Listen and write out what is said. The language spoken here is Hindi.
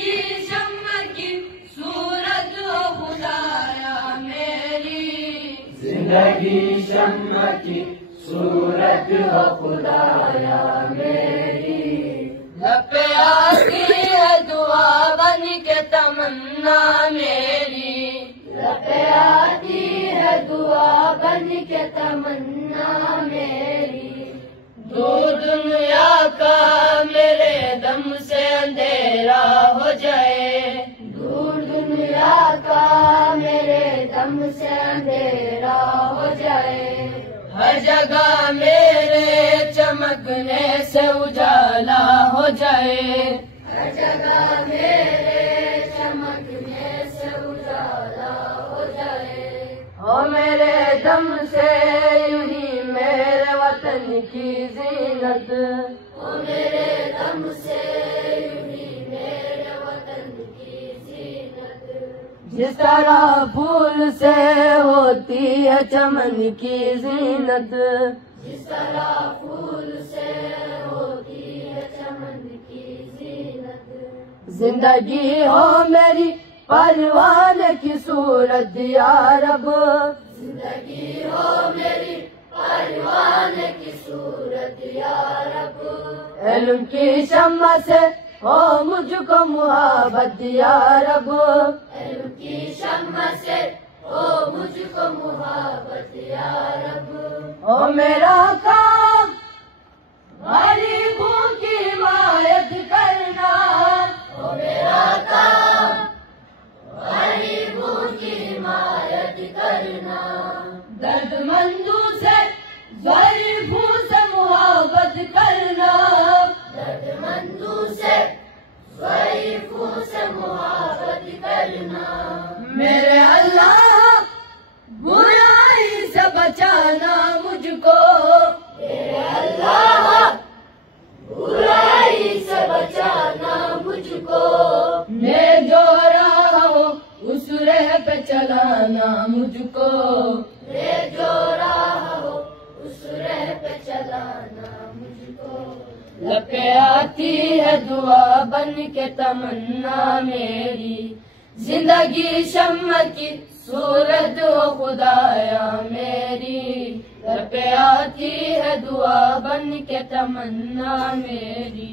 जिंदगी शम्मा की सूरत हो खुदाया मेरी, जिंदगी शम्मा की सूरत हो खुदाया मेरी। लपे आती है दुआ बन के तमन्ना मेरी, लपे आती है दुआ बन के तमन्ना मेरी। दूर दुनिया का मेरे दम से अंधेरा हो जाए, दूर दुनिया का मेरे दम से अंधेरा हो जाए। हर जगह मेरे चमकने से उजाला हो जाए, हर जगह मेरे चमकने से उजाला हो जाए। हो मेरे दम से यूं ही मेरे वतन की जीनत, ओ मेरे दम से यूं ही मेरे वतन की जीनत। जिस तरह फूल से होती है चमन की जीनत, जिस तरह फूल से होती है चमन की जीनत। जिंदगी हो मेरी परवाने की सूरत या रब, जिंदगी हो मेरी परवाने की सूरत या रब। इल्म की शम्मा से हो मुझको मुहब्बत या रब, इल्म की शम्मा से हो मुझको मुहब्बत या रब। हो मेरा काम गरीबों की हिमायत करना, ओ मेरा काम गरीबों की हिमायत करना। दर्दमंदों से ज़रीफों से मुहब्बत करना, दर्दमंदों से ज़रीफों से मुहब्बत करना। मेरे अल्लाह बुराई से बचाना मुझको, मेरे अल्लाह बुराई से बचाना मुझको। मैं जो रहा हूँ उस राह पे चलाना मुझको, मैं जो राह हो उस राह पे चलाना मुझको। लपे आती है दुआ बन के तमन्ना मेरी, जिंदगी शम्मा की सूरत हो खुदाया मेरी। लपे आती है दुआ बन के तमन्ना मेरी।